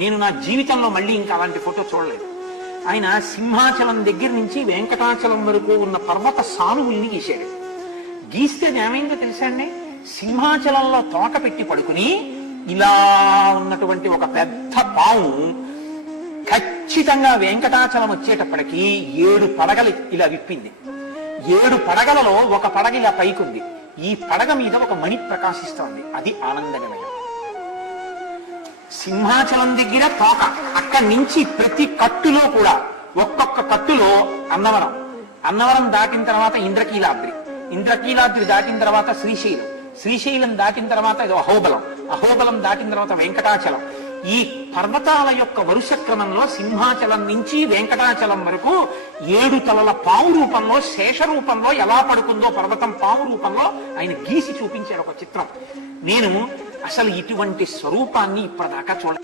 నేను నా జీవితంలో మళ్ళీ ఇంకా అలాంటి ఫోటో చూడలేదు. ఆయన సింహాచలం దగ్గర నుంచి వెంకటాచలం వరకు ఉన్న పర్వత సానువుల్ని గీశాడు. గీస్తే ఏమైందో తెలుసా అండి, సింహాచలంలో తోక పెట్టి పడుకుని ఇలా ఉన్నటువంటి ఒక పెద్ద పాము ఖచ్చితంగా వెంకటాచలం వచ్చేటప్పటికి 7 పడగలు ఇలా విప్పింది. 7 పడగలలో ఒక పడగ ఇలా పైకుంది. ఈ పడగ మీద ఒక మణి ప్రకాశిస్తోంది. అది ఆనంద నిలయం. సింహాచలం దగ్గర తోక, అక్కడి నుంచి ప్రతి కట్టులో కూడా ఒక్కొక్క కట్టులో అన్నవరం, అన్నవరం దాటిన తర్వాత ఇంద్రకీలాద్రి, ఇంద్రకీలాద్రి దాటిన తర్వాత శ్రీశైలం, శ్రీశైలం దాటిన తర్వాత ఇది అహోబలం, అహోబలం దాటిన తర్వాత వెంకటాచలం. ఈ పర్వతాల యొక్క వరుస క్రమంలో సింహాచలం నుంచి వెంకటాచలం వరకు 7 తలల పాము రూపంలో, శేష రూపంలో ఎలా పడుకుందో పర్వతం పాము రూపంలో ఆయన గీసి చూపించారు ఒక చిత్రం. నేను అసలు ఇటువంటి స్వరూపాన్ని ఇప్పటిదాకా చూడ